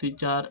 3-4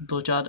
2-4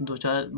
2-4